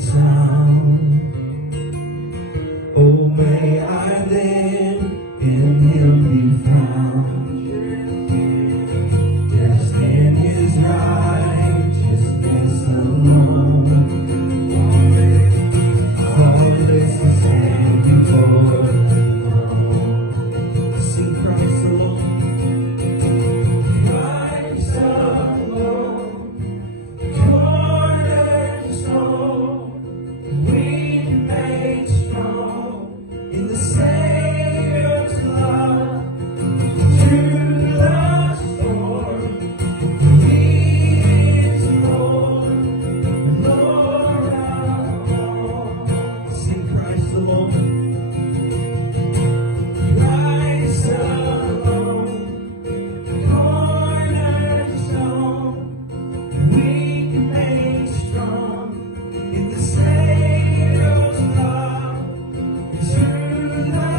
sound. Oh, may I then in him be found. Yes, in his righteousness alone. Faultless to stand before the throne. Sing Christ alone. Christ alone. Cornerstone. Weak made strong. In the Savior's love. Through the storm. He is Lord. Lord of all. Sing Christ alone. Christ alone. Cornerstone. Weak made strong. In the Savior's love. Through the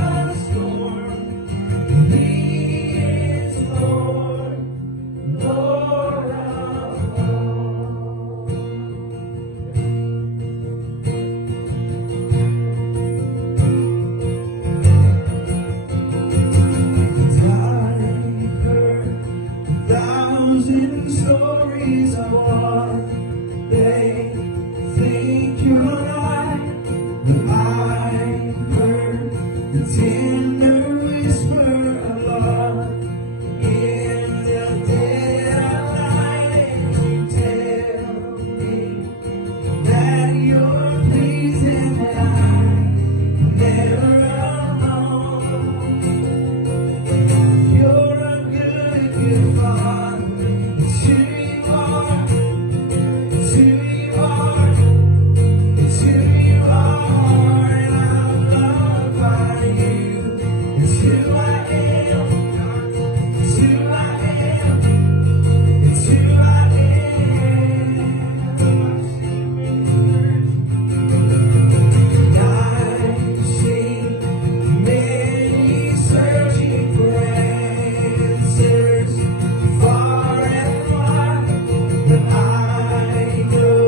storm. He is Lord. Lord of all. I've heard 1,000 stories of what they think you're like, but I've heard the tender whisper of love in the dead of night. And you tell me that you're pleased and that I'm never alone. You're a good, good father. It's who you are. It's who you are. It's who you are. And I'm loved by you. It's who I am. It's who I am. It's who I am. I've seen many searching for answers far and wide, but I know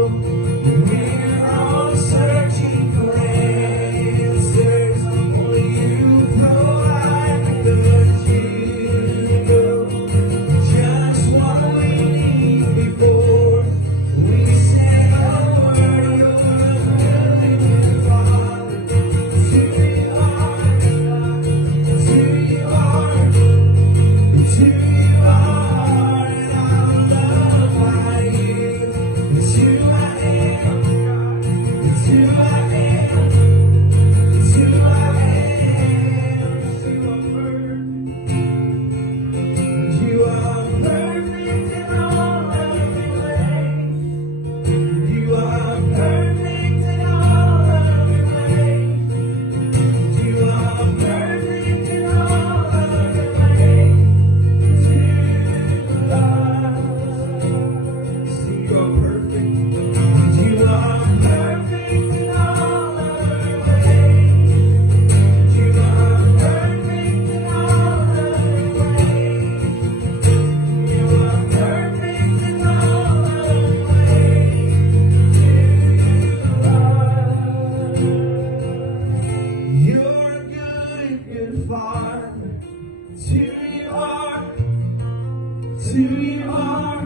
we're all searching for answers. Only you provide, because you know just what we need before we say a word. You're a good, good Father. It's who you are. It's who you are. It's who you are. And I'm loved by you. It's who I am. It's who I am. It's who I am. It's who I'm perfect. You are perfect in all of your ways. You are perfect in all of your ways. You are perfect in all of your ways. To us, you are perfect. You are perfect in all of your ways. You are perfect in all of your ways. You are perfect in all of your ways. You're a good, good Father. It's who you are. It's who you are.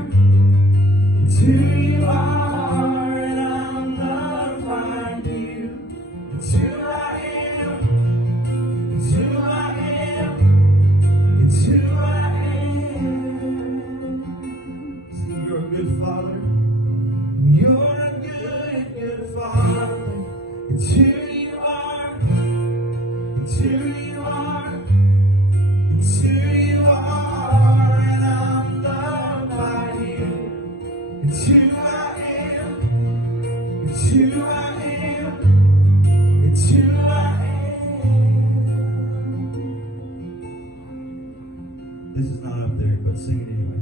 It's who you are. And I'm loved by you. It's who I am. It's who I am. It's who I am. See, you're a good Father. You're a good, good Father. It's who you are. It's who you are. It's who you are. And I'm loved by you. It's who I am. It's who I am. It's who I am. This is not up there, but sing it anyway.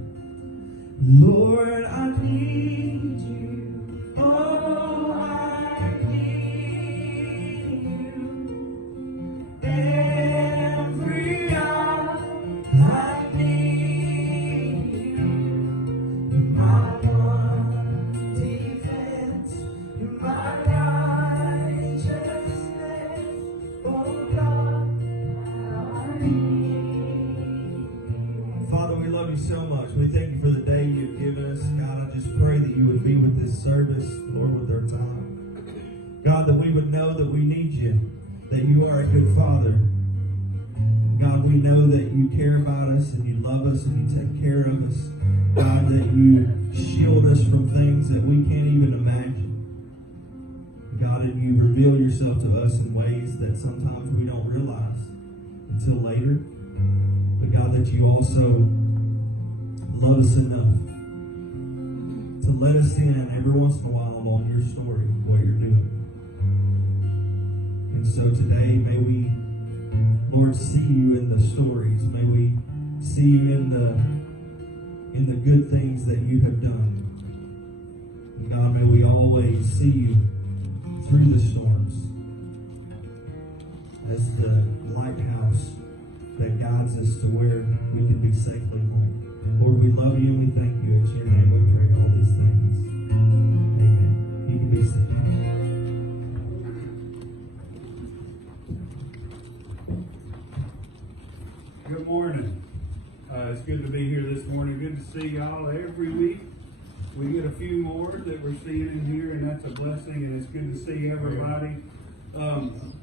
Lord, I need you. Oh, I need you. Every hour I need you. My one defense, my God. service, Lord, with our time. God, that we would know that we need you, that you are a good Father. God, we know that you care about us and you love us and you take care of us. God, that you shield us from things that we can't even imagine. God, and you reveal yourself to us in ways that sometimes we don't realize until later. But God, that you also love us enough to let us in every once in a while on your story, what you're doing. And so today, may we, Lord, see you in the stories. May we see you in the good things that you have done. And God, may we always see you through the storms as the lighthouse that guides us to where we can be safely home. Lord, we love you and we thank you. It's your name we pray all these things. Amen. You can be seated. Good morning. It's good to be here this morning. Good to see y'all every week. We get a few more that we're seeing in here, and that's a blessing, and it's good to see everybody.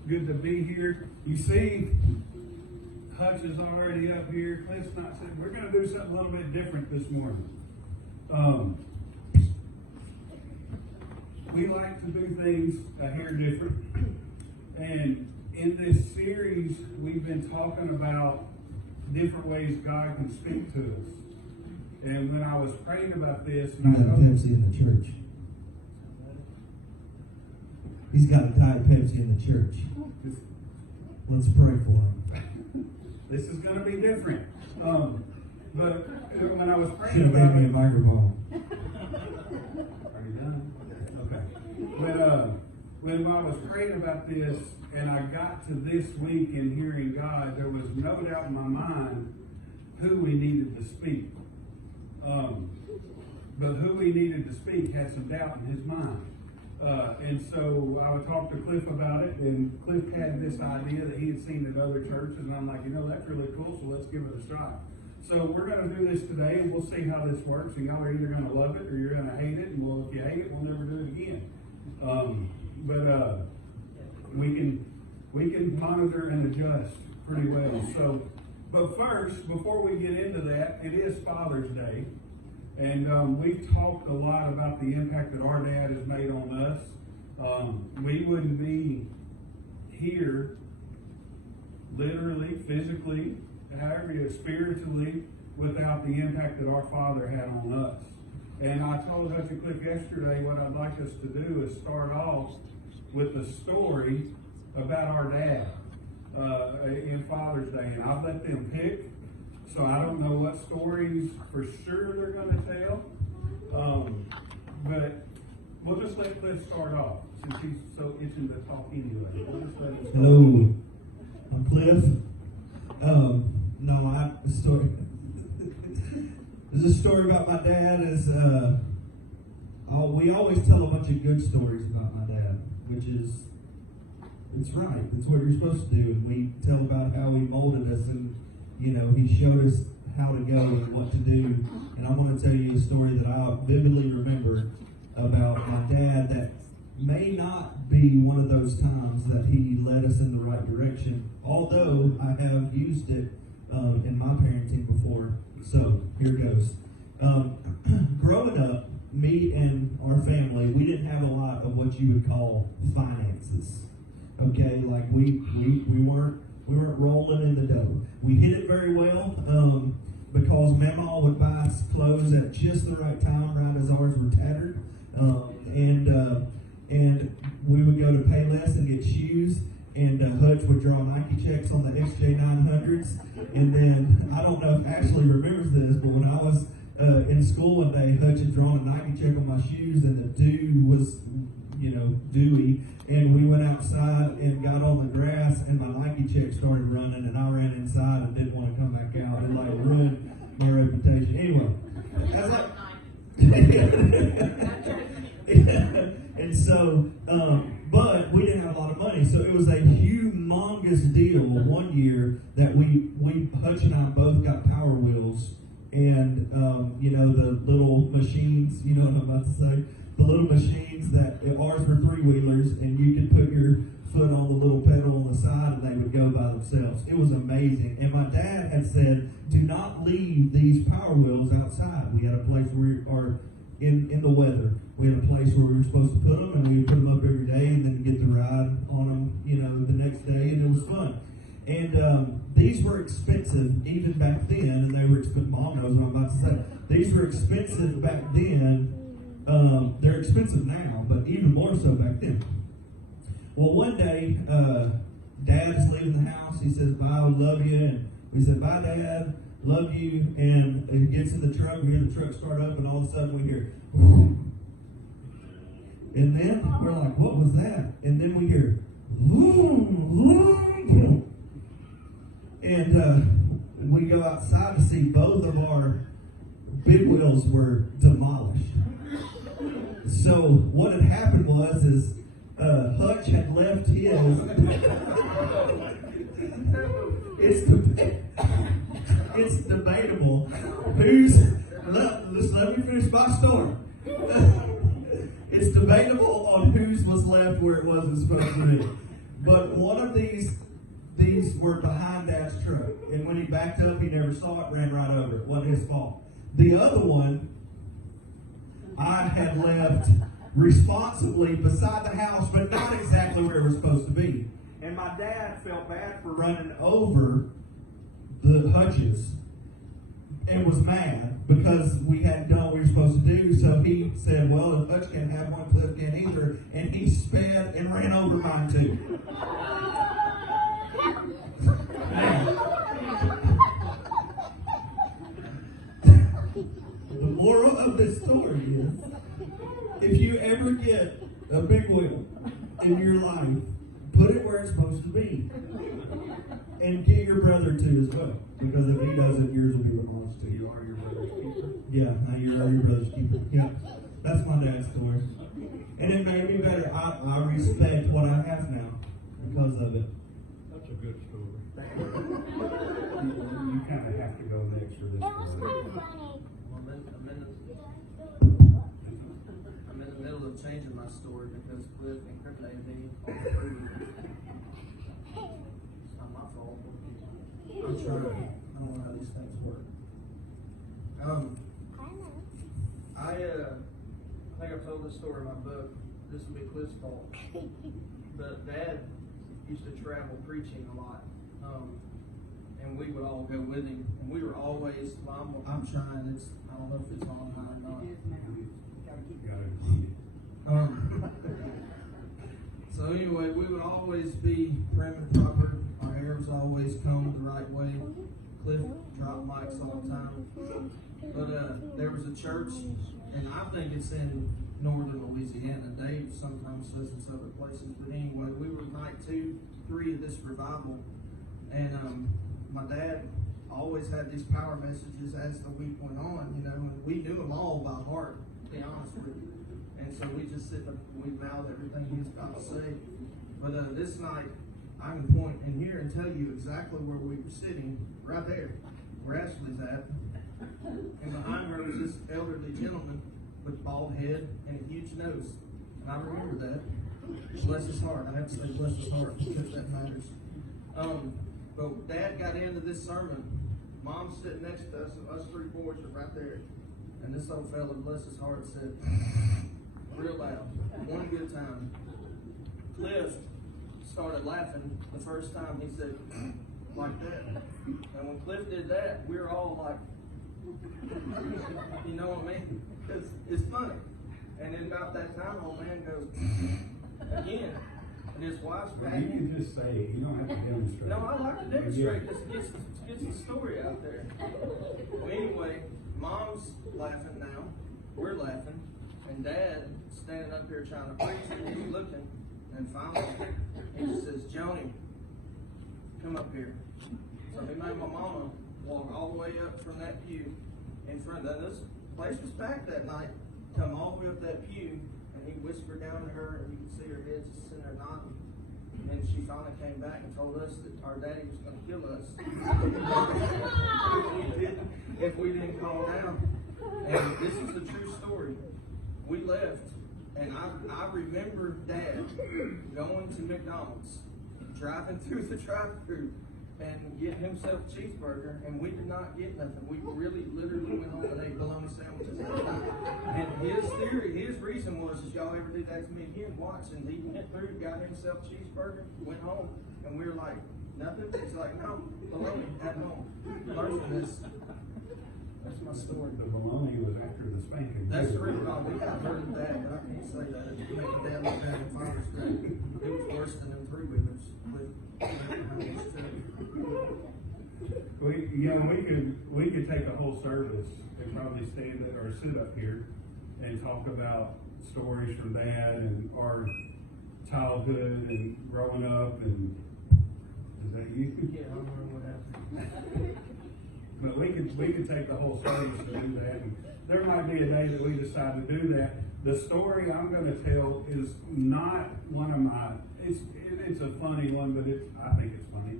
Good to be here. You see, Hutch is already up here. Cliff's not saying we're going to do something a little bit different this morning. We like to do things a hair different. And in this series, we've been talking about different ways God can speak to us. And when I was praying about this, He's got a Pepsi in the church. He's got a Diet Pepsi in the church. Let's pray for him. This is going to be different. But when I was praying Should have about given me it, a microphone. are you done? Okay. When I was praying about this, and I got to this week in hearing God, there was no doubt in my mind who we needed to speak. But who he needed to speak had some doubt in his mind. And so I would talk to Cliff about it, and Cliff had this idea that he had seen at other churches, and I'm like, that's really cool, so let's give it a shot. So we're going to do this today, and we'll see how this works, and y'all are either going to love it or you're going to hate it, and if you hate it, we'll never do it again. But we can monitor and adjust pretty well. So, but first, before we get into that, it is Father's Day. And we've talked a lot about the impact that our dad has made on us. We wouldn't be here, literally, physically, however, spiritually, without the impact that our father had on us. And I told Hutch and Cliff yesterday what I'd like us to do is start off with a story about our dad in Father's Day. And I've let them pick. So I don't know what stories for sure they're going to tell. But we'll just let Cliff start off since he's so itching to talk anyway. We'll just let him start. Hello, I'm Cliff. There's a story about my dad. We always tell a bunch of good stories about my dad, which is, it's right. It's what you're supposed to do. And we tell about how he molded us and, he showed us how to go and what to do. And I want to tell you a story that I vividly remember about my dad that may not be one of those times that he led us in the right direction, although I have used it in my parenting before. So here goes. Growing up, me and our family, we didn't have a lot of what you would call finances. Okay, like we weren't rolling in the dough. We hid it very well because Mama would buy us clothes at just the right time, right as ours were tattered, and we would go to Payless and get shoes. And Hutch would draw Nike checks on the XJ900s. And then, I don't know if Ashley remembers this, but when I was in school one day, Hutch had drawn a Nike check on my shoes, and the dew was, dewy. And we went outside and got on the grass, and my Nike check started running, and I ran inside and didn't want to come back out. It ruined my reputation. Anyway, and so, but we didn't have a lot of money, so it was a humongous deal one year that we Hutch and I both got Power Wheels, and the little machines, you know what I'm about to say, the little machines that ours were 3-wheelers, and you could put your foot on the little pedal on the side and they would go by themselves. It was amazing. And my dad had said, do not leave these Power Wheels outside. We had a place where in the weather. We had a place where we were supposed to put them, and we would put them up every day and then get to ride on them, the next day, and it was fun. And these were expensive even back then, and they were expensive. Mom knows what I'm about to say. These were expensive back then. They're expensive now, but even more so back then. Well, one day, Dad is leaving the house. He says, bye, I love you. And we said, bye, Dad, love you. And he gets in the truck. We hear the truck start up, and all of a sudden we hear, whoo. And then we're like, what was that? And then we hear, whoo, whoo. And we go outside to see both of our big wheels were demolished. So what had happened was Hutch had left his. It's debatable who's. Let me finish my story. It's debatable on whose was left where it wasn't supposed to be. But one of these were behind Dad's truck, and when he backed up, he never saw it, ran right over it. Wasn't his fault. The other one I had left responsibly beside the house, but not exactly where it was supposed to be. And my dad felt bad for running over the Hutches and was mad because we hadn't done what we were supposed to do. So he said, well, if Hutch can't have one, Cliff can't either. And he sped and ran over mine too. The moral of this story is, if you ever get a big wheel in your life, put it where it's supposed to be. And get your brother to as well. Because if he doesn't, yours will be demolished too. You are your brother's keeper. Yeah, you are your brother's keeper. Yeah. That's my dad's story. And it made me better. I respect what I have now because of it. That's a good story. You kind of have to go next for this. It was so funny. I'm in the middle of changing my story because Cliff incriminated me on the food. It's not my fault. I'm trying. I don't know how these things work. I think I've told this story in my book. This will be Cliff's fault. But Dad used to travel preaching a lot. And we would all go with him. And we were always, Mom, I'm trying. I don't know if it's on high or not. So anyway, we would always be prim and proper. Our hair was always combed the right way. Cliff dropped mics all the time. But there was a church, and I think it's in northern Louisiana. Dave sometimes says it's other places. But anyway, we were night 2, 3 of this revival. And my dad always had these power messages as the week went on, and we knew them all by heart, to be honest with you. And so we just sit and we mouth everything he was about to say. But this night, I can point in here and tell you exactly where we were sitting, right there, where Ashley's at. And behind her was this elderly gentleman with a bald head and a huge nose. And I remember that. Bless his heart. I have to say bless his heart because that matters. But Dad got into this sermon. Mom's sitting next to us, and us 3 boys are right there. And this old fella, bless his heart, said, real loud, one good time. Cliff started laughing the first time he said, like that. And when Cliff did that, we were all like, you know what I mean? Because it's funny. And then about that time, old man goes, again. And his wife's back. You can just say it. You don't have to demonstrate. No, I like to demonstrate. Just gets the story out there. Well, anyway, Mom's laughing now. We're laughing. And Dad standing up here trying to preach, and he's looking. And finally, he just says, Joni, come up here. So he made my mama walk all the way up from that pew in front of this place was packed that night. Come all the way up that pew, and he whispered down to her, and you could see her head just sitting there nodding. And then she finally came back and told us that our daddy was going to kill us if we didn't calm down. And this is the true story. We left And I remember Dad going to McDonald's, driving through the drive-thru, and getting himself a cheeseburger, and we did not get nothing. We really literally went home and ate bologna sandwiches every time. And his reason was, is y'all ever do that to me again? Watch. And he went through, got himself a cheeseburger, went home, and we were like, nothing? He's like, no, bologna at home. Learn from this. That's my story. The bologna was after the spanking. That's true. We got heard of that, but I can't say that. It's making Dad look bad on Father's Day. It was worse than them three-wheelers. We could take a whole service and probably stand up or sit up here and talk about stories from Dad and our childhood and growing up. And is that you? Yeah, I don't know what happened. But we could take the whole service to do that. And there might be a day that we decide to do that. The story I'm going to tell is not one of my. It's a funny one, but I think it's funny.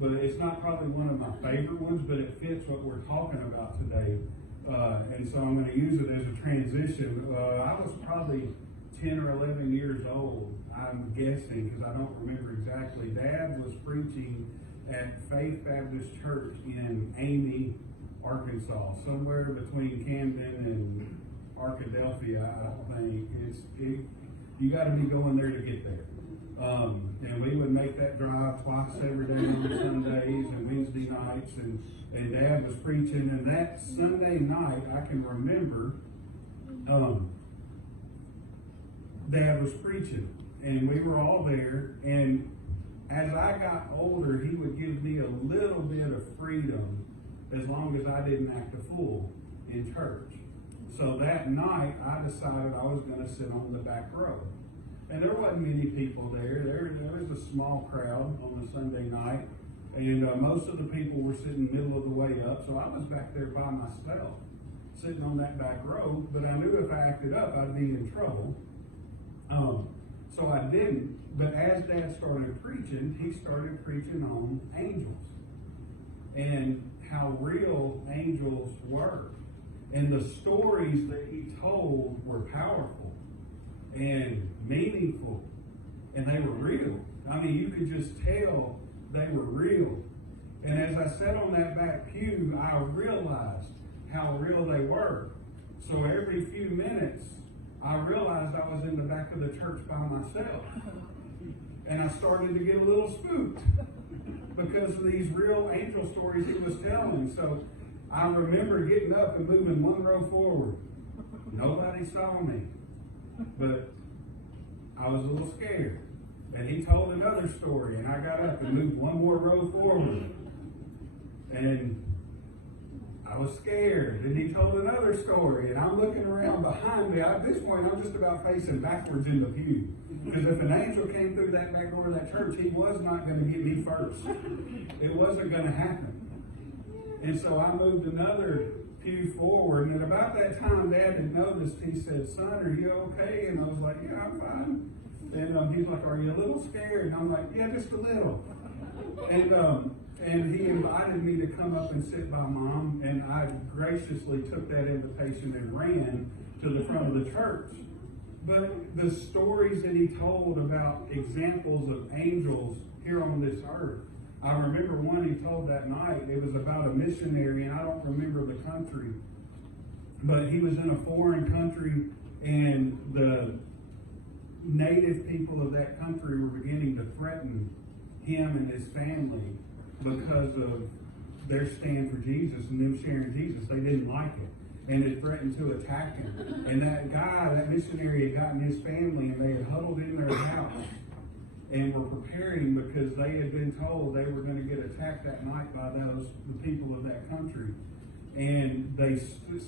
But it's not probably one of my favorite ones, but it fits what we're talking about today. And so I'm going to use it as a transition. I was probably 10 or 11 years old, I'm guessing, because I don't remember exactly. Dad was preaching at Faith Baptist Church in Amy, Arkansas, somewhere between Camden and Arkadelphia, I think. You got to be going there to get there. And we would make that drive twice every day on Sundays and Wednesday nights, and Dad was preaching. And that Sunday night, I can remember, Dad was preaching, and we were all there. And as I got older, he would give me a little bit of freedom as long as I didn't act a fool in church. So that night, I decided I was going to sit on the back row. And there wasn't many people there. There was a small crowd on a Sunday night. And most of the people were sitting middle of the way up. So I was back there by myself, sitting on that back row. But I knew if I acted up, I'd be in trouble. So I didn't. But as Dad started preaching, he started preaching on angels and how real angels were. And the stories that he told were powerful and meaningful, and they were real. I mean, you could just tell they were real. And as I sat on that back pew, I realized how real they were. So every few minutes, I realized I was in the back of the church by myself. And I started to get a little spooked because of these real angel stories he was telling. So I remember getting up and moving one row forward. Nobody saw me, but I was a little scared. And he told another story, and I got up and moved one more row forward. And I was scared. And he told another story, and I'm looking around behind me. At this point, I'm just about facing backwards in the pew. Because if an angel came through that back door of that church, he was not going to get me first. It wasn't going to happen. And so I moved another pew forward, and at about that time, Dad had noticed. He said, "Son, are you okay?" And I was like, "Yeah, I'm fine." And he's like, "Are you a little scared?" And I'm like, "Yeah, just a little." And he invited me to come up and sit by Mom, and I graciously took that invitation and ran to the front of the church. But the stories that he told about examples of angels here on this earth, I remember one he told that night. It was about a missionary, and I don't remember the country. But he was in a foreign country, and the native people of that country were beginning to threaten him and his family because of their stand for Jesus and them sharing Jesus. They didn't like it. And it threatened to attack him. And that guy, that missionary, had gotten his family, and they had huddled in their house and were preparing because they had been told they were going to get attacked that night by the people of that country. And they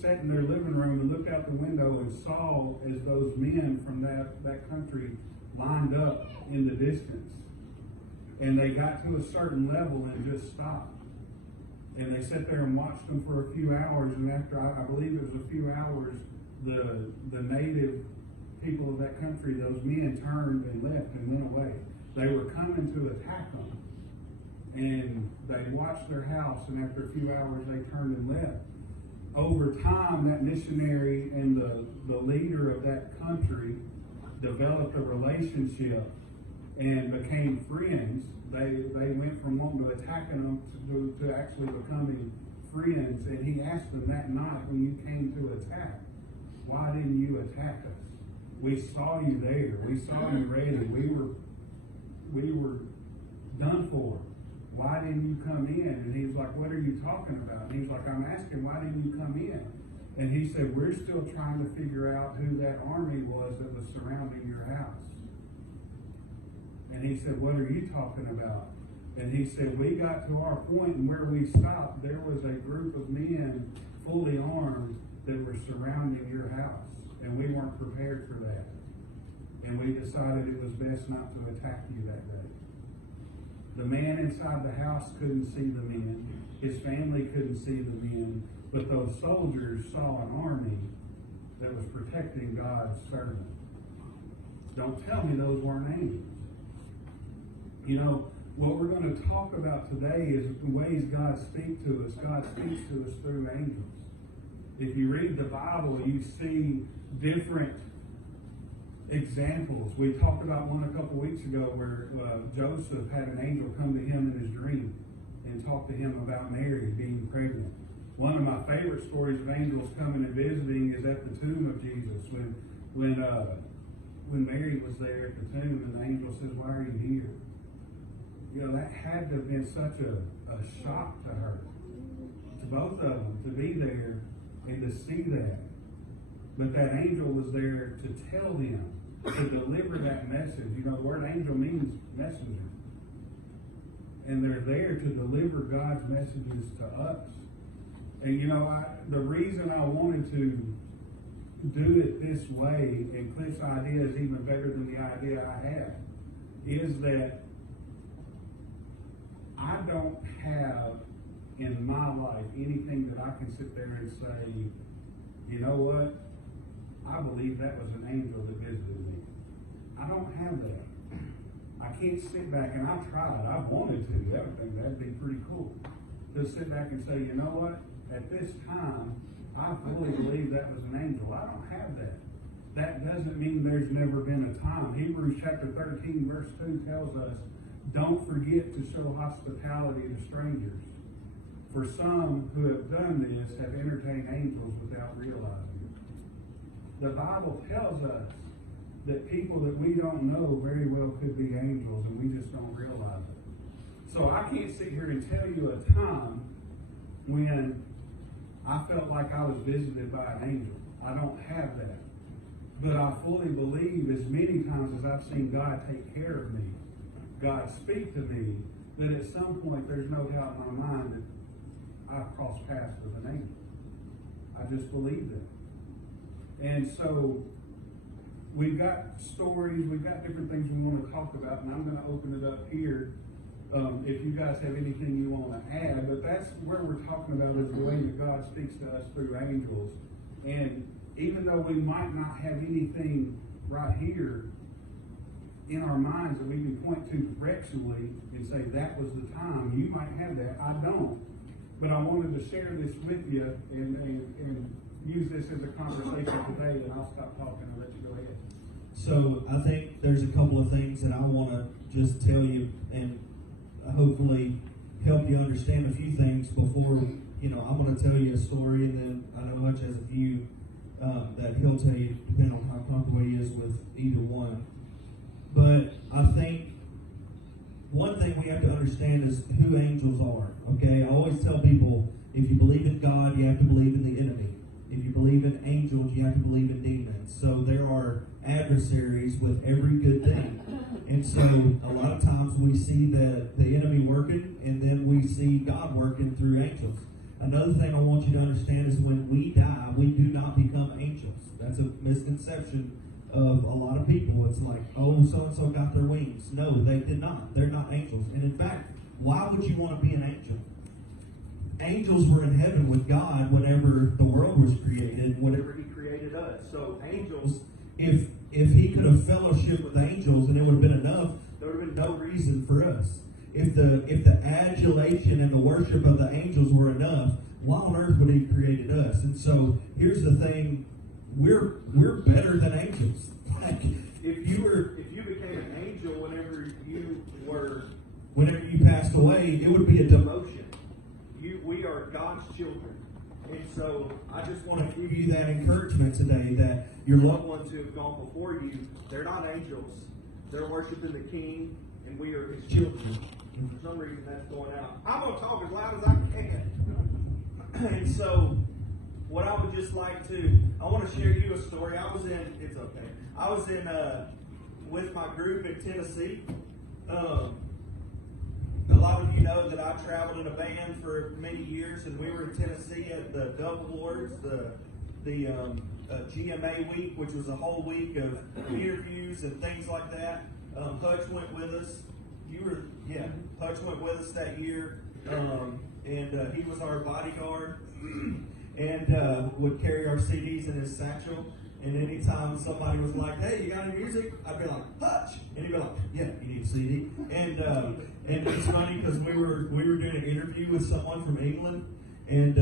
sat in their living room and looked out the window and saw as those men from that country lined up in the distance. And they got to a certain level and just stopped. And they sat there and watched them for a few hours. And after, I believe it was a few hours, the native people of that country, those men turned and left and went away. They were coming to attack them. And they watched their house, and after a few hours, they turned and left. Over time, that missionary and the leader of that country developed a relationship and became friends. They went from wanting to attacking them to actually becoming friends. And he asked them that night when you came to attack, why didn't you attack us? We saw you there. We saw you ready. We were done for. Why didn't you come in? And he was like, what are you talking about? And he was like, I'm asking, why didn't you come in? And he said, we're still trying to figure out who that army was that was surrounding your house. And he said, what are you talking about? And he said, we got to our point, and where we stopped, there was a group of men fully armed that were surrounding your house. And we weren't prepared for that. And we decided it was best not to attack you that day. The man inside the house couldn't see the men. His family couldn't see the men. But those soldiers saw an army that was protecting God's servant. Don't tell me those weren't angels. You know, what we're going to talk about today is the ways God speaks to us. God speaks to us through angels. If you read the Bible, you see different examples. We talked about one a couple weeks ago where Joseph had an angel come to him in his dream and talk to him about Mary being pregnant. One of my favorite stories of angels coming and visiting is at the tomb of Jesus when Mary was there at the tomb and the angel says, why are you here? You know, that had to have been such a shock to her, to both of them, to be there and to see that. But that angel was there to tell them, to deliver that message. You know, the word angel means messenger. And they're there to deliver God's messages to us. And you know, the reason I wanted to do it this way, and Cliff's idea is even better than the idea I had, is that I don't have in my life anything that I can sit there and say, you know what? I believe that was an angel that visited me. I don't have that. I can't sit back, and I tried. I wanted to. That'd be pretty cool. To sit back and say, you know what? At this time, I fully believe that was an angel. I don't have that. That doesn't mean there's never been a time. Hebrews chapter 13, verse 2 tells us, don't forget to show hospitality to strangers. For some who have done this have entertained angels without realizing it. The Bible tells us that people that we don't know very well could be angels, and we just don't realize it. So I can't sit here and tell you a time when I felt like I was visited by an angel. I don't have that. But I fully believe as many times as I've seen God take care of me, God speak to me, that at some point there's no doubt in my mind that I've crossed paths with an angel. I just believe that. And so we've got stories, we've got different things we want to talk about, and I'm going to open it up here if you guys have anything you want to add. But that's where we're talking about is the way that God speaks to us through angels. And even though we might not have anything right here in our minds that we can point to directionally and say that was the time, you might have that. I don't. But I wanted to share this with you and use this as a conversation today, and I'll stop talking and let you go ahead. So I think there's a couple of things that I want to just tell you and hopefully help you understand a few things before, I'm going to tell you a story, and then I know Hutch has a few that he'll tell you depending on how comfortable he is with either one. But I think one thing we have to understand is who angels are, okay? I always tell people, if you believe in God, you have to believe in the enemy. If you believe in angels, you have to believe in demons. So there are adversaries with every good thing. And so a lot of times we see the enemy working, and then we see God working through angels. Another thing I want you to understand is when we die, we do not become angels. That's a misconception of a lot of people. It's like, oh, so-and-so got their wings. No, they did not. They're not angels. And in fact, why would you want to be an angel? Angels were in heaven with God whenever the world was created, whenever he created us. So angels, if he could have fellowshiped with angels and it would have been enough, there would have been no reason for us. If the adulation and the worship of the angels were enough, why on earth would he have created us? And so here's the thing, we're better than angels. if you became an angel whenever you passed away, it would be a demotion. We are God's children. And so I just want to give you that encouragement today that your loved ones who have gone before you, they're not angels. They're worshiping the King, and we are his children. And for some reason that's going out. I'm going to talk as loud as I can. And so what I would just like to, I want to share you a story. I was in with my group in Tennessee. A lot of you know that I traveled in a van for many years, and we were in Tennessee at the Double Awards, the GMA week, which was a whole week of interviews and things like that. Hutch went with us. Hutch went with us that year, and he was our bodyguard, and would carry our CDs in his satchel. And anytime somebody was like, "Hey, you got any music?" I'd be like, "Hutch," and he'd be like, "Yeah, you need a CD." And it's funny because we were doing an interview with someone from England, and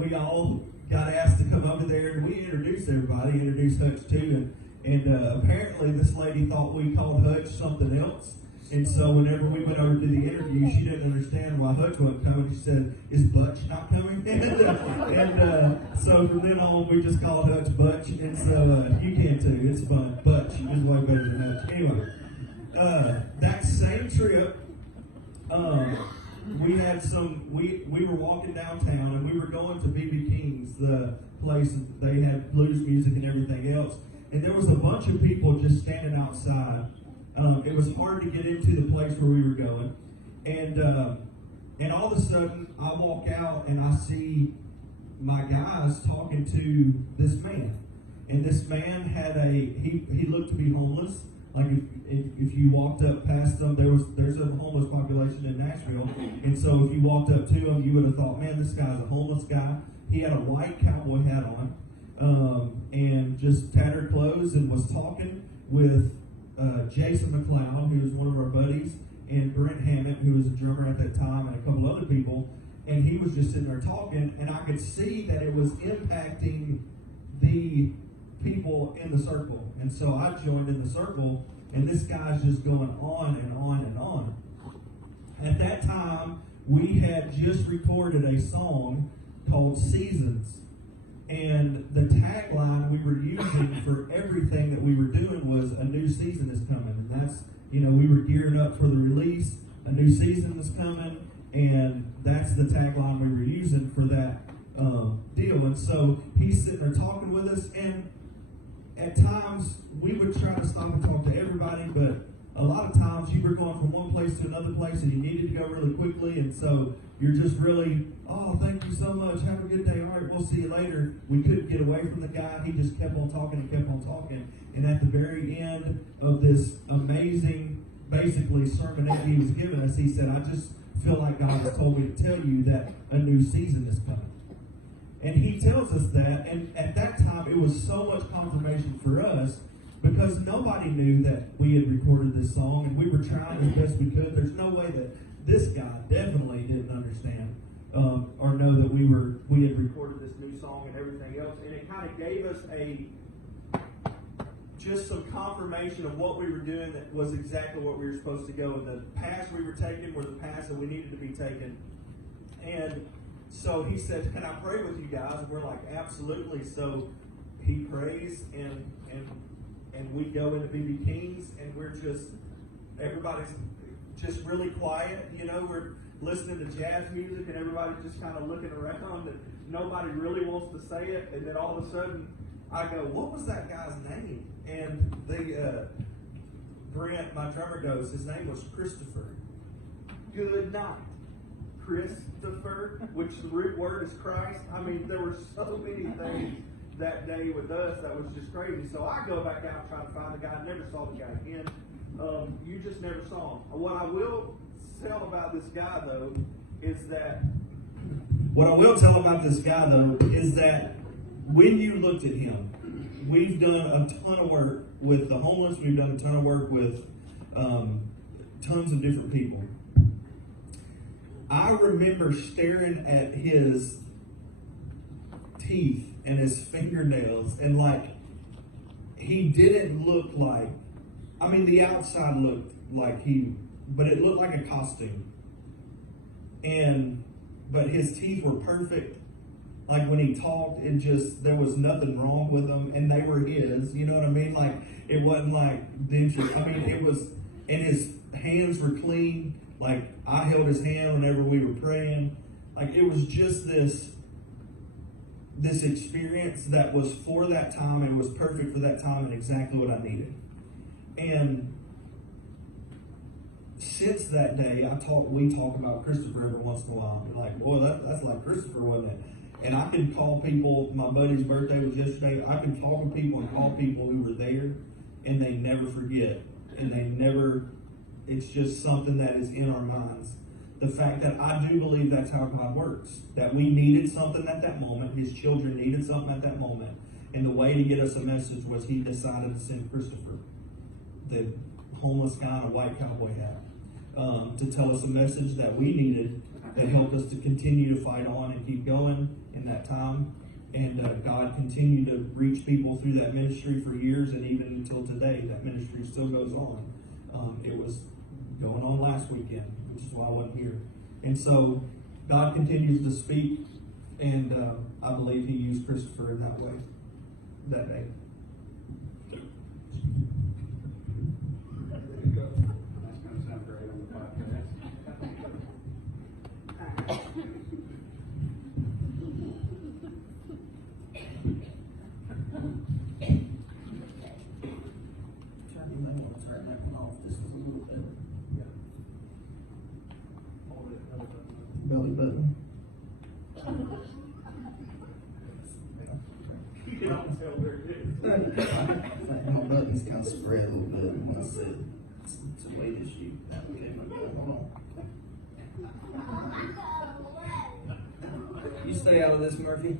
we all got asked to come over there, and we introduced everybody, introduced Hutch too, and apparently this lady thought we called Hutch something else. And so whenever we went over to the interview, she didn't understand why Hutch wasn't coming. She said, "Is Butch not coming?" So from then on, we just called Hutch Butch. And so you can too. It's fun. Butch is way better than Hutch. Anyway, that same trip, we were walking downtown, and we were going to B.B. King's, the place. They had blues music and everything else. And there was a bunch of people just standing outside. It was hard to get into the place where we were going, and all of a sudden I walk out and I see my guys talking to this man, and this man had he looked to be homeless. Like if you walked up past them, there's a homeless population in Nashville, and so if you walked up to him, you would have thought, "Man, this guy's a homeless guy." He had a white cowboy hat on, and just tattered clothes, and was talking with Jason McLeod, who was one of our buddies, and Brent Hammett, who was a drummer at that time, and a couple other people, and he was just sitting there talking, and I could see that it was impacting the people in the circle, and so I joined in the circle, and this guy's just going on and on and on. At that time, we had just recorded a song called Seasons. And the tagline we were using for everything that we were doing was "A new season is coming." And that's, we were gearing up for the release. A new season was coming, and that's the tagline we were using for that deal. And so he's sitting there talking with us, and at times we would try to stop and talk to everybody, but a lot of times you were going from one place to another place, and you needed to go really quickly, and so you're just really, "Oh, thank you so much, have a good day, all right, we'll see you later." We couldn't get away from the guy. He just kept on talking and kept on talking, and at the very end of this amazing, basically, sermon that he was giving us, he said, "I just feel like God has told me to tell you that a new season is coming." And he tells us that, and at that time, it was so much confirmation for us, because nobody knew that we had recorded this song, and we were trying as best we could. There's no way that this guy definitely didn't understand or know that we had recorded this new song and everything else. And it kind of gave us just some confirmation of what we were doing that was exactly what we were supposed to go. And the paths we were taking were the paths that we needed to be taken. And so he said, "Can I pray with you guys?" And we're like, "Absolutely." So he prays, and we go into B.B. King's, and everybody's just really quiet. We're listening to jazz music, and everybody's just kind of looking around, and nobody really wants to say it. And then all of a sudden, I go, "What was that guy's name?" And Brent, my drummer, goes, "His name was Christopher." Good night. Christopher, which the root word is Christ. I mean, there were so many things that day with us that was just crazy. So I go back out and try to find the guy. I never saw the guy again. You just never saw him. What I will tell about this guy, though, is that when you looked at him, we've done a ton of work with the homeless. We've done a ton of work with tons of different people. I remember staring at his teeth and his fingernails, and like he didn't look like, I mean, the outside looked like but it looked like a costume. But his teeth were perfect. Like when he talked, there was nothing wrong with them, and they were his, you know what I mean? Like, it wasn't like dentures. I mean, it was, and his hands were clean. Like, I held his hand whenever we were praying. Like, it was just this experience that was for that time. It was perfect for that time and exactly what I needed. And since that day, we talk about Christopher every once in a while. We're like, boy, that's like Christopher, wasn't it? And I can call people, my buddy's birthday was yesterday, I can talk to people and call people who were there, and they never forget. And it's just something that is in our minds. The fact that I do believe that's how God works. That we needed something at that moment, his children needed something at that moment, and the way to get us a message was he decided to send Christopher, the homeless guy in a white cowboy hat, to tell us a message that we needed that helped us to continue to fight on and keep going in that time. And God continued to reach people through that ministry for years, and even until today, that ministry still goes on. It was going on last weekend, which is why I wasn't here. And so God continues to speak, and I believe he used Christopher in that way, that day. That's going to sound great on the podcast. You may want to turn that one off just a little bit. Belly button. You can always tell where it is. My button's kind of spread a little bit once it's a weight issue. Okay, hold on. You stay out of this, Murphy.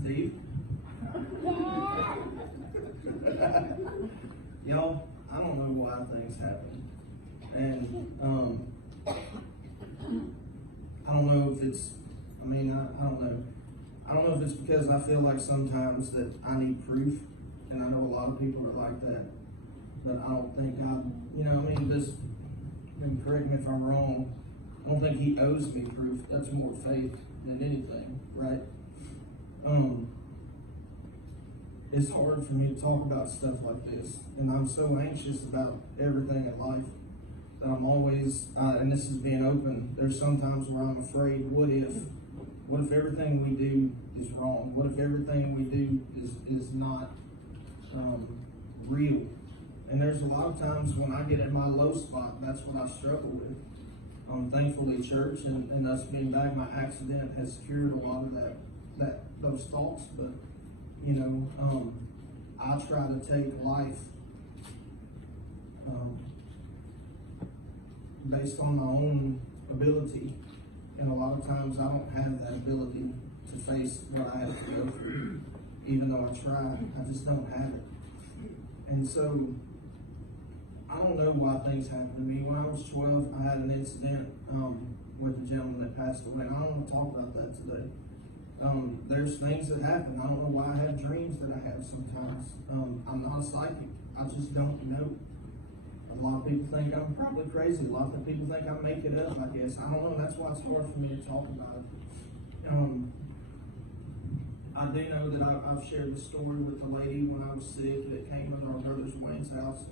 Steve? Y'all, I don't know why things happen. And I don't know if it's, I don't know. I don't know if it's because I feel like sometimes that I need proof, and I know a lot of people are like that, but I don't think and correct me if I'm wrong, I don't think he owes me proof. That's more faith than anything, right? It's hard for me to talk about stuff like this, and I'm so anxious about everything in life that I'm always, and this is being open, there's sometimes where I'm afraid, what if everything we do is wrong? What if everything we do is not real? And there's a lot of times when I get in my low spot, that's what I struggle with. Thankfully, church and us being back, my accident has cured a lot of those thoughts. But I try to take life based on my own ability, and a lot of times I don't have that ability to face what I have to go through. Even though I try, I just don't have it. And so I don't know why things happen to me. When I was 12, I had an incident with a gentleman that passed away, and I don't want to talk about that today. There's things that happen. I don't know why I have dreams that I have sometimes. I'm not a psychic. I just don't know. A lot of people think I'm probably crazy. A lot of people think I make it up, I guess. I don't know. That's why it's hard for me to talk about it. I do know that I've shared the story with the lady when I was sick that came into our brother's Wayne's house.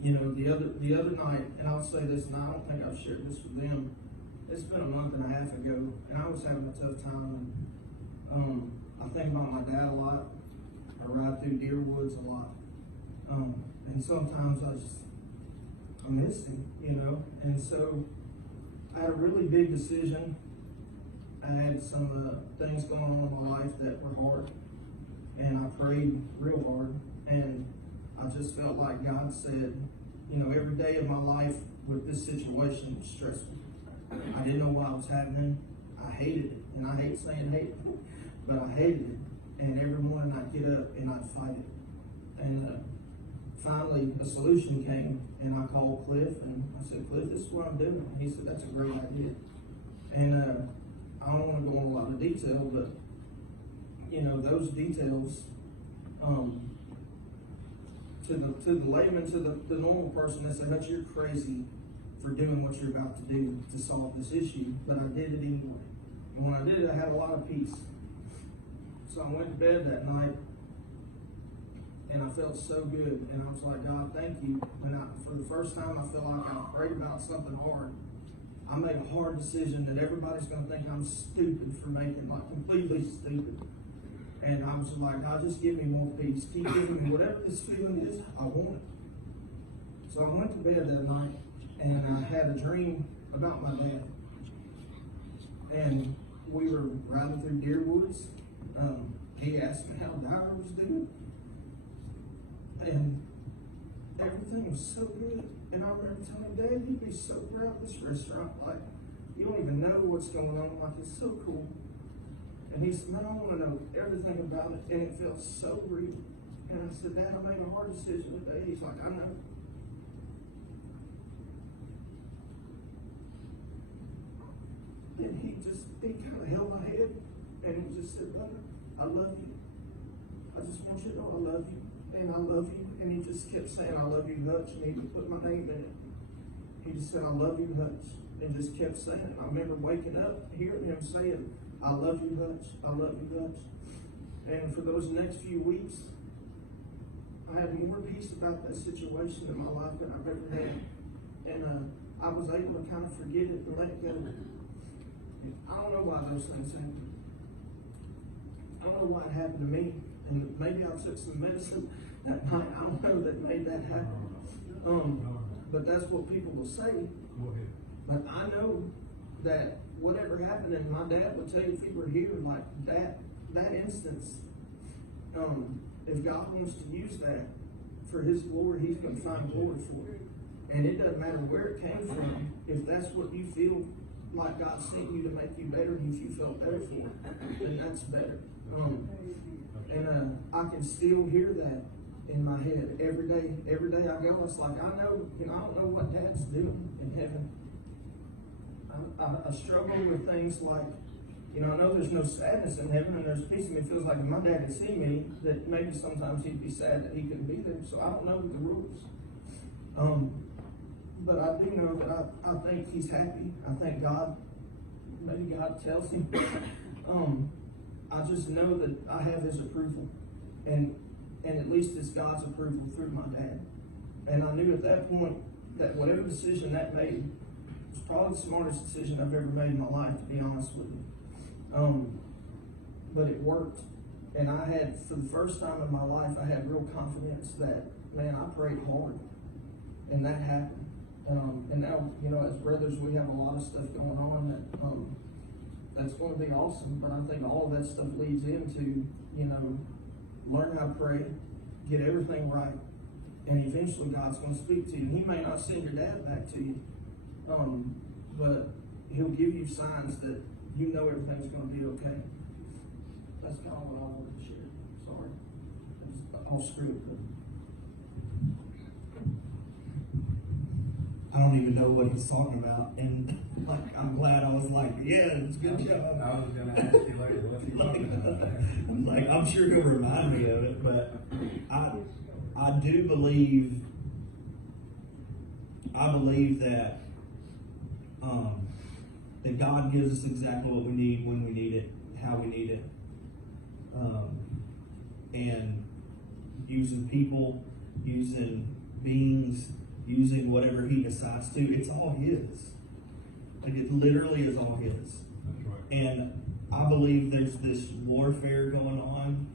The other night, and I'll say this, and I don't think I've shared this with them. It's been a month and a half ago, and I was having a tough time. And I think about my dad a lot. I ride through deer woods a lot, and sometimes I miss him, And so I had a really big decision. I had some things going on in my life that were hard, and I prayed real hard, and I just felt like God said, every day of my life with this situation was stressful. I didn't know what was happening. I hated it, and I hate saying hate, but I hated it. And every morning I'd get up and I'd fight it. And finally a solution came, and I called Cliff and I said, Cliff, this is what I'm doing. And he said, that's a great idea. And I don't want to go into a lot of detail, but you know, those details, to the layman, to the normal person, they say, Hutch, you're crazy for doing what you're about to do to solve this issue, but I did it anyway. And when I did it, I had a lot of peace. So I went to bed that night, and I felt so good, and I was like, God, thank you. And for the first time, I felt like I prayed about something hard. I made a hard decision that everybody's going to think I'm stupid for making, like completely stupid. And I was like, God, just give me more peace. Keep giving me whatever this feeling is, I want it. So I went to bed that night, and I had a dream about my dad. And we were riding through deer woods. He asked me how Dyer was doing. And everything was so good. And I remember telling him, Dad, you'd be so proud of this restaurant. Like, you don't even know what's going on. Like, it's so cool. And he said, man, I want to know everything about it. And it felt so real. And I said, Dad, I made a hard decision today. He's like, I know. And he kind of held my head. And he just said, brother, I love you. I just want you to know I love you. And I love you. And he just kept saying, I love you, Hutch. And he would put my name in it. He just said, I love you, Hutch. And just kept saying it. I remember waking up, hearing him saying, I love you, Hutch. I love you, Hutch. And for those next few weeks, I had more peace about that situation in my life than I've ever had. And I was able to kind of forget it and let it go. I don't know why those things happen. I don't know why it happened to me. And maybe I took some medicine that night. I don't know that made that happen. But that's what people will say. But I know that whatever happened, and my dad would tell you if he were here, like that instance, if God wants to use that for His glory, He's going to find glory for it. And it doesn't matter where it came from. If that's what you feel like God sent you to make you better, and if you felt better for it, then that's better. And I can still hear that in my head every day. Every day I go, it's like, I know, I don't know what Dad's doing in heaven. I struggle with things like, I know there's no sadness in heaven, and there's peace in me. It feels like if my dad could see me, that maybe sometimes he'd be sad that he couldn't be there. So I don't know the rules. But I do know that I think he's happy. I think God, maybe God tells him. I just know that I have his approval. And at least it's God's approval through my dad. And I knew at that point that whatever decision that made was probably the smartest decision I've ever made in my life, to be honest with you. But it worked. And I had, for the first time in my life, I had real confidence that, man, I prayed hard. And that happened. And now, as brothers, we have a lot of stuff going on that that's going to be awesome. But I think all of that stuff leads into, learn how to pray, get everything right, and eventually God's going to speak to you. He may not send your dad back to you, but He'll give you signs that everything's going to be okay. That's kind of what I wanted to share. Sorry. I'll screw it. I don't even know what he's talking about, and I'm glad I was like, yeah, it's a good job. I was going to ask you later, what's he talking about? I'm sure he'll remind me of it, but I do believe that that God gives us exactly what we need, when we need it, how we need it, and using people, using beings, using whatever He decides to, it's all His. Like, it literally is all His. That's right. And I believe there's this warfare going on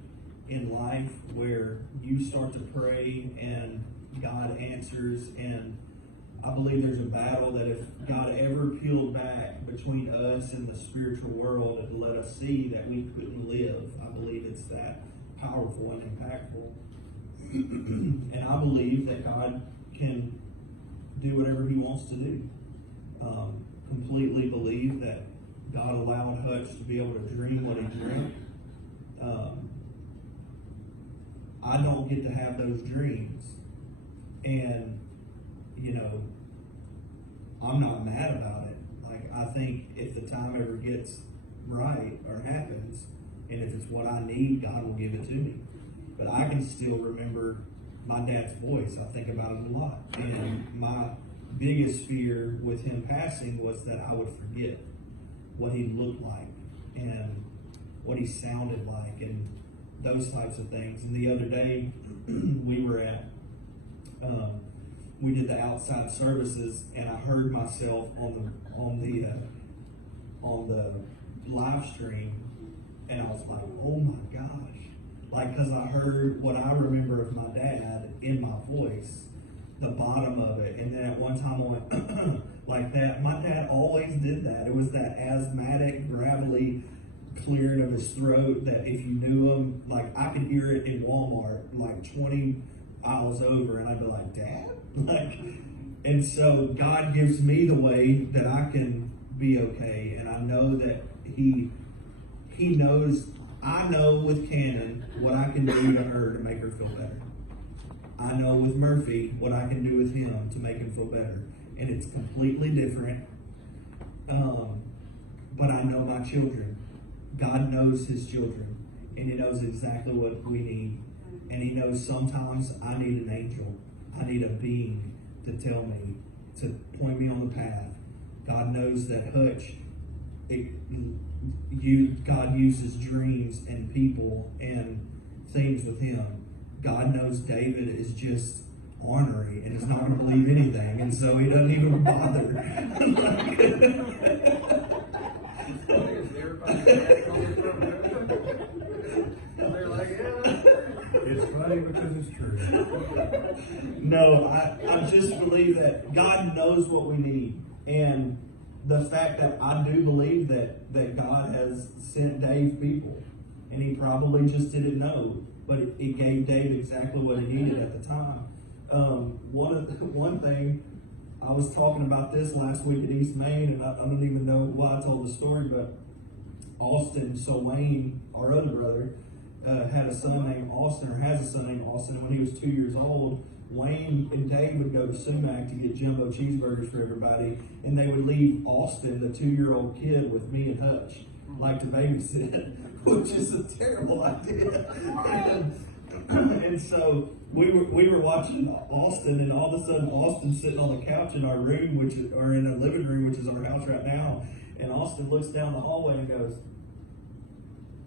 in life where you start to pray and God answers, and I believe there's a battle that if God ever peeled back between us and the spiritual world and let us see that we couldn't live, I believe it's that powerful and impactful. And I believe that God can do whatever He wants to do. Completely believe that God allowed Hutch to be able to dream what he dreamed. I don't get to have those dreams. And, I'm not mad about it. Like, I think if the time ever gets right or happens, and if it's what I need, God will give it to me. But I can still remember my dad's voice. I think about it a lot. And my biggest fear with him passing was that I would forget what he looked like and what he sounded like and those types of things. And the other day, we were at, we did the outside services, and I heard myself on the live stream, and I was like, oh my gosh. Like, because I heard what I remember of my dad in my voice, the bottom of it. And then at one time I went, like that. My dad always did that. It was that asthmatic, gravelly clearing of his throat that if you knew him, like I could hear it in Walmart, like 20 aisles over, and I'd be like, Dad? Like, and so God gives me the way that I can be okay. And I know that He knows. I know with Cannon what I can do to her to make her feel better. I know with Murphy what I can do with him to make him feel better. And it's completely different. But I know my children. God knows His children. And He knows exactly what we need. And He knows sometimes I need an angel. I need a being to tell me, to point me on the path. God knows that Hutch, God uses dreams and people and things with him. God knows David is just ornery and is not going to believe anything, and so he doesn't even bother. It's funny because it's true. No, I just believe that God knows what we need, and the fact that I do believe that God has sent Dave people, and He probably just didn't know, but it gave Dave exactly what he needed at the time. One thing, I was talking about this last week at East Main, and I don't even know why I told the story, but Austin, so Wayne, our other brother, had a son named Austin, or has a son named Austin, and when he was 2 years old, Wayne and Dave would go to Sumac to get jumbo cheeseburgers for everybody, and they would leave Austin, the 2-year-old kid, with me and Hutch, like to babysit, which is a terrible idea. And so we were watching Austin, and all of a sudden Austin's sitting on the couch in our room, or in a living room, which is our house right now, and Austin looks down the hallway and goes,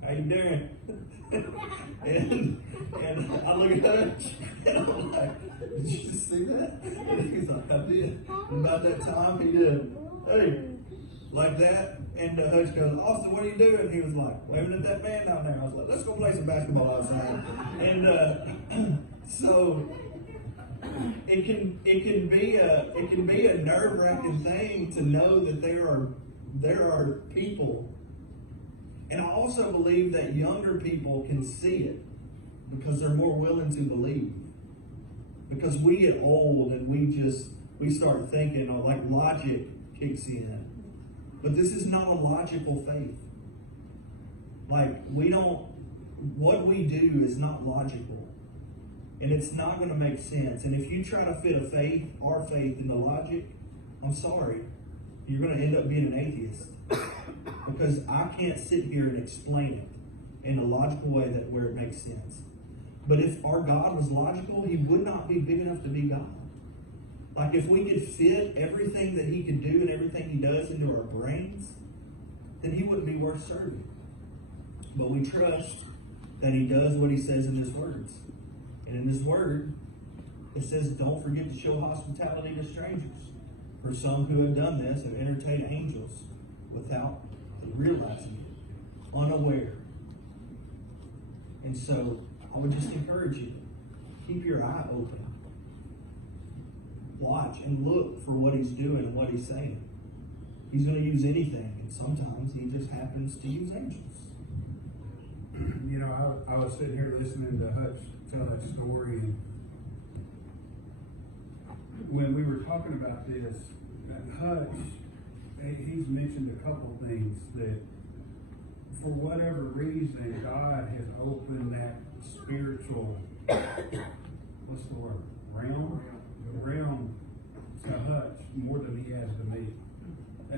"How you doing?" and I look at Hutch, and I'm like, "Did you just see that?" And he's like, "I did." And about that time, he did, "Hey," like that. And Hutch goes, "Austin, what are you doing?" He was like, "Waving at that man down there." I was like, "Let's go play some basketball outside." And so it can be a nerve-wracking thing to know that there are people. And I also believe that younger people can see it because they're more willing to believe. Because we get old and we start thinking, or like logic kicks in. But this is not a logical faith. Like what we do is not logical. And it's not going to make sense. And if you try to fit our faith into logic, I'm sorry, you're going to end up being an atheist. Because I can't sit here and explain it in a logical way where it makes sense. But if our God was logical, He would not be big enough to be God. Like if we could fit everything that He could do and everything He does into our brains, then He wouldn't be worth serving. But we trust that He does what He says in His words. And in His word, it says, don't forget to show hospitality to strangers. For some who have done this have entertained angels without realizing it, unaware. And so I would just encourage you, keep your eye open. Watch and look for what He's doing and what He's saying. He's going to use anything, and sometimes He just happens to use angels. You know, I was sitting here listening to Hutch tell that story, and when we were talking about this, Hutch, he's mentioned a couple things that for whatever reason, God has opened that spiritual, what's the word, realm to Hutch more than He has to me.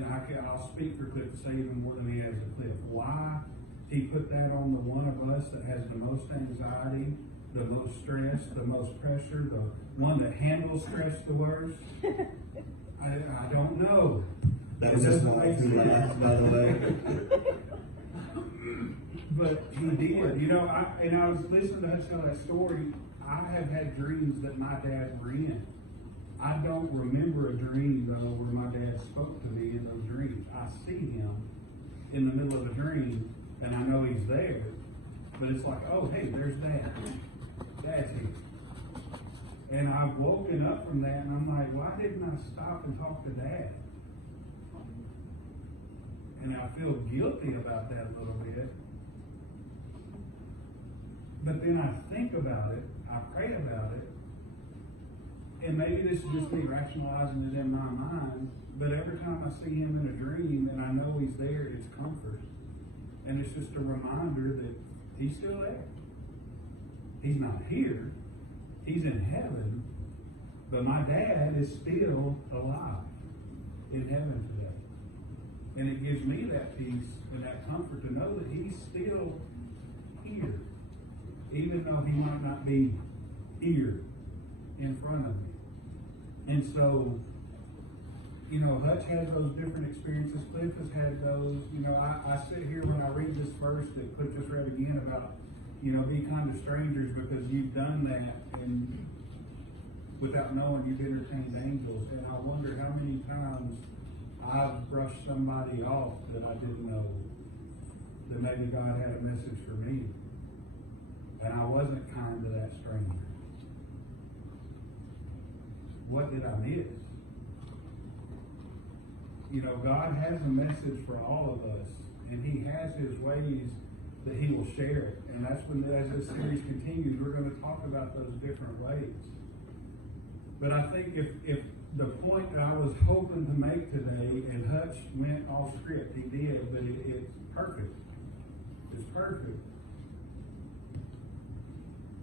and I'll speak for Cliff to say even more than he has to Cliff. Why he put that on the one of us that has the most anxiety, the most stress, the most pressure, the one that handles stress the worst, I don't know. That was a small laugh, by the way. But he did. You know, I was listening to Hutch tell that story. I have had dreams that my dad were in. I don't remember a dream, though, where my dad spoke to me in those dreams. I see him in the middle of a dream, and I know he's there. But it's like, oh, hey, there's Dad. Dad's here. And I've woken up from that, and I'm like, why didn't I stop and talk to Dad? And I feel guilty about that a little bit. But then I think about it, I pray about it, and maybe this is just me rationalizing it in my mind, but every time I see him in a dream and I know he's there, it's comfort. And it's just a reminder that he's still there. He's not here. He's in heaven. But my dad is still alive in heaven today. And it gives me that peace and that comfort to know that he's still here. Even though he might not be here in front of me. And so, you know, Hutch has those different experiences. Cliff has had those. You know, I sit here when I read this verse that Cliff just read again about, you know, be kind to strangers because you've done that and without knowing you've entertained angels. And I wonder how many times I've brushed somebody off that I didn't know that maybe God had a message for me. And I wasn't kind to that stranger. What did I miss? You know, God has a message for all of us, and He has His ways that He will share it. And that's when, as this series continues, we're going to talk about those different ways. But I think if the point that I was hoping to make today, and Hutch went off script, he did, but it's perfect. It's perfect.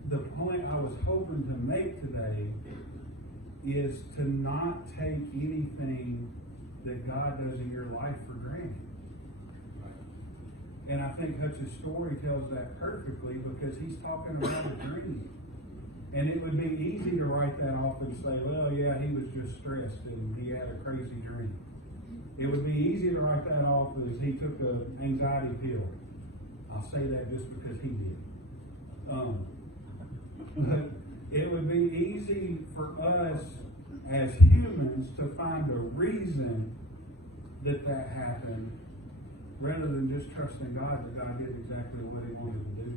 The point I was hoping to make today is to not take anything that God does in your life for granted. And I think Hutch's story tells that perfectly because he's talking about a dream. And it would be easy to write that off and say, well, yeah, he was just stressed and he had a crazy dream. It would be easy to write that off as he took an anxiety pill. I'll say that just because he did. But it would be easy for us as humans to find a reason that happened rather than just trusting God that God did exactly what He wanted to do.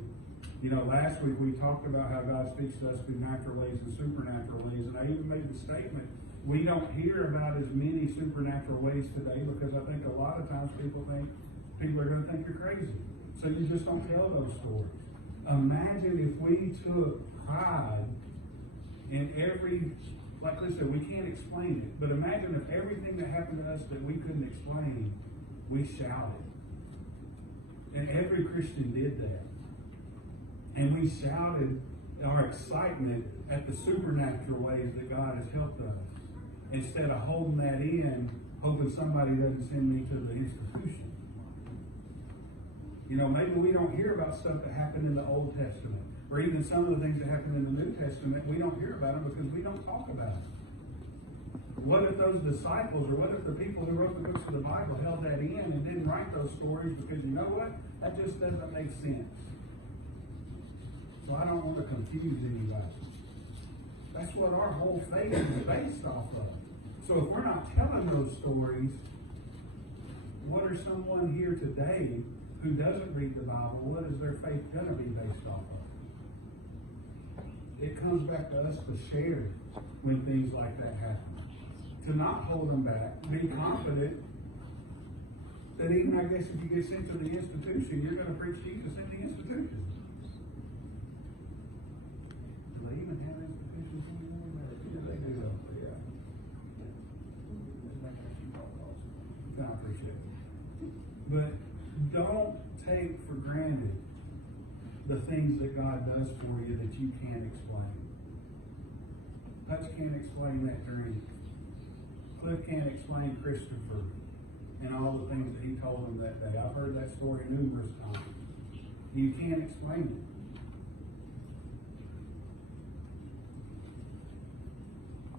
You know, last week we talked about how God speaks to us through natural ways and supernatural ways, and I even made the statement, we don't hear about as many supernatural ways today because I think a lot of times people are going to think you're crazy. So you just don't tell those stories. Imagine if we took pride in every, like I said, we can't explain it, but imagine if everything that happened to us that we couldn't explain, we shouted. And every Christian did that. And we shouted our excitement at the supernatural ways that God has helped us, instead of holding that in, hoping somebody doesn't send me to the institution. You know, maybe we don't hear about stuff that happened in the Old Testament, or even some of the things that happened in the New Testament. We don't hear about them because we don't talk about them. What if those disciples, or what if the people who wrote the books of the Bible held that in and didn't write those stories because, you know what, that just doesn't make sense. So I don't want to confuse anybody. That's what our whole faith is based off of. So if we're not telling those stories, what are someone here today who doesn't read the Bible, what is their faith going to be based off of? It comes back to us to share when things like that happen. To not hold them back. Be confident that even, I guess, if you get sent to the institution, you're going to preach Jesus in the institution. Do they even have institutions anymore? They do, though. Yeah. I appreciate it. But don't take for granted the things that God does for you that you can't explain. Hutch can't explain that dream. Cliff can't explain Christopher. and all the things that he told them that day. I've heard that story numerous times. You can't explain it.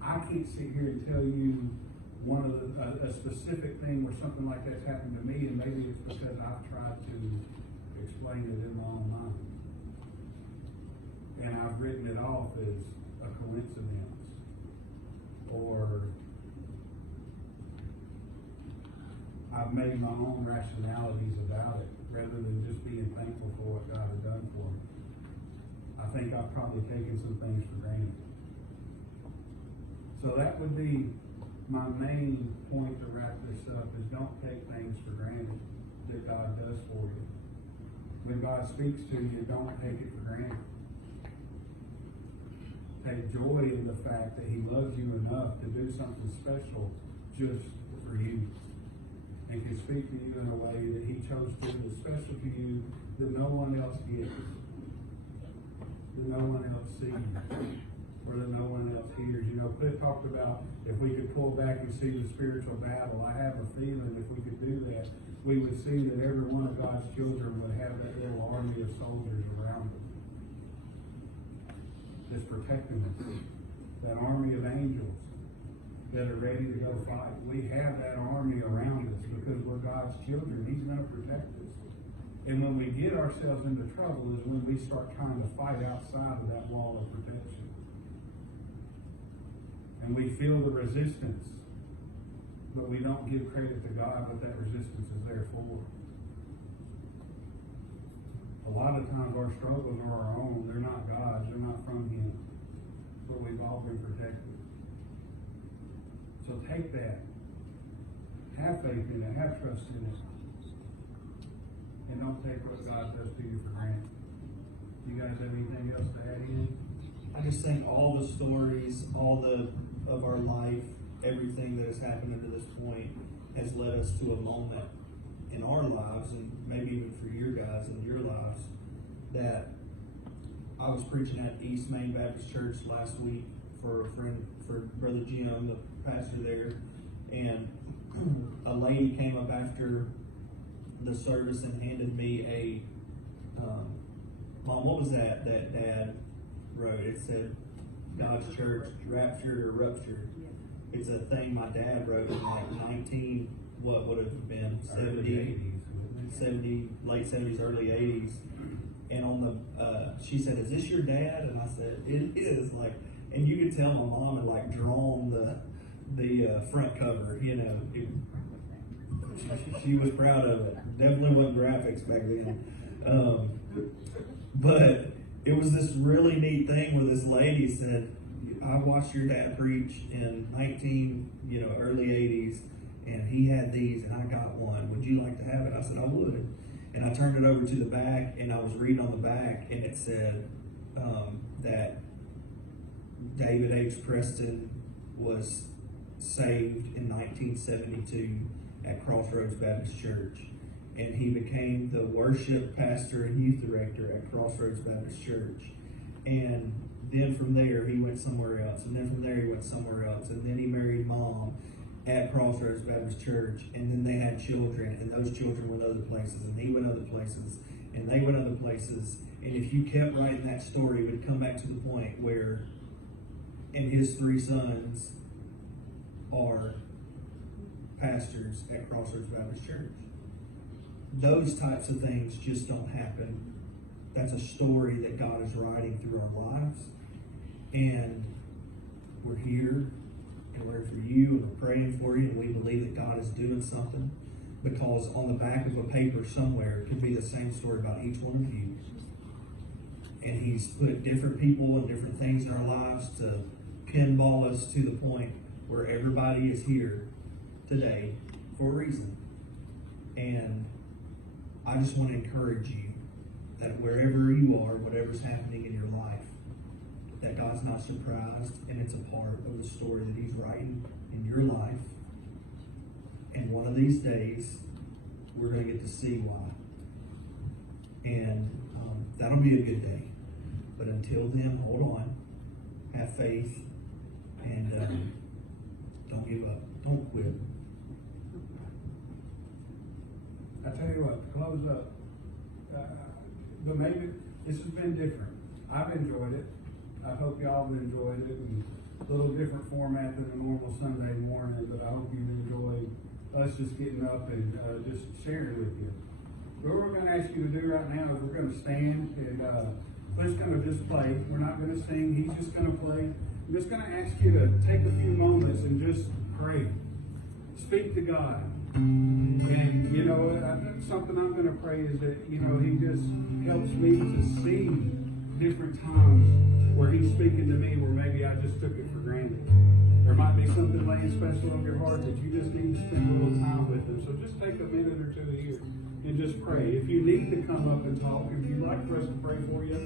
I can't sit here and tell you one of a specific thing where something like that's happened to me, and maybe it's because I've tried to explain it in my own mind. And I've written it off as a coincidence, or I've made my own rationalities about it rather than just being thankful for what God has done for me. I think I've probably taken some things for granted. So that would be my main point to wrap this up, is don't take things for granted that God does for you. When God speaks to you, don't take it for granted. Take joy in the fact that He loves you enough to do something special just for you, and can speak to you in a way that He chose to, that's special to you, that no one else gets, that no one else sees, or that no one else hears. You know, Cliff talked about if we could pull back and see the spiritual battle. I have a feeling if we could do that, we would see that every one of God's children would have that little army of soldiers around them that's protecting us. That army of angels that are ready to go fight. We have that army around us because we're God's children. He's going to protect us. And when we get ourselves into trouble is when we start trying to fight outside of that wall of protection. And we feel the resistance, but we don't give credit to God what that resistance is there for. A lot of times our struggles are our own. They're not God's. They're not from Him. But we've all been protected. So take that. Have faith in it. Have trust in it. And don't take what God does to you for granted. You guys have anything else to add in? I just think all the stories, of our life, everything that has happened up to this point has led us to a moment in our lives, and maybe even for your guys in your lives, that I was preaching at East Main Baptist Church last week for a friend, for Brother Jim, the pastor there, and a lady came up after the service and handed me a, Mom, what was that Dad wrote? It said, God's Church, Raptured or Ruptured. It's a thing my dad wrote in like 19, what would have been, 70, late 70s, early 80s. And on the, she said, is this your dad? And I said, it is. Like, and you could tell my mom had like drawn the front cover, you know. She was proud of it. Definitely wasn't graphics back then. But it was this really neat thing where this lady said, I watched your dad preach in early 80s, and he had these, and I got one. Would you like to have it? I said, I would. And I turned it over to the back, and I was reading on the back, and it said that David H. Preston was saved in 1972 at Crossroads Baptist Church. And he became the worship pastor and youth director at Crossroads Baptist Church. And then from there, he went somewhere else. And then from there, he went somewhere else. And then he married Mom at Crossroads Baptist Church. And then they had children, and those children went other places. And he went other places, and they went other places. And if you kept writing that story, it would come back to the point where, and his 3 sons are pastors at Crossroads Baptist Church. Those types of things just don't happen. That's a story that God is writing through our lives. And we're here, and we're for you, and we're praying for you, and we believe that God is doing something, because on the back of a paper somewhere could be the same story about each one of you. And He's put different people and different things in our lives to pinball us to the point where everybody is here today for a reason. And I just want to encourage you that wherever you are, whatever's happening in your life, that God's not surprised, and it's a part of the story that He's writing in your life. And one of these days, we're going to get to see why. And that'll be a good day. But until then, hold on, have faith, and don't give up. Don't quit. I tell you what, to close up, but maybe this has been different. I've enjoyed it. I hope y'all have enjoyed it, and a little different format than a normal Sunday morning, but I hope you've enjoyed us just getting up and just sharing with you. What we're going to ask you to do right now is we're going to stand, and Cliff's going to just play. We're not going to sing. He's just going to play. I'm just going to ask you to take a few moments and just pray. Speak to God. And, you know, something I'm going to pray is that, you know, He just helps me to see different times where He's speaking to me where maybe I just took it for granted. There might be something laying special on your heart that you just need to spend a little time with Him. So just take a minute or two here and just pray. If you need to come up and talk, if you'd like for us to pray for you,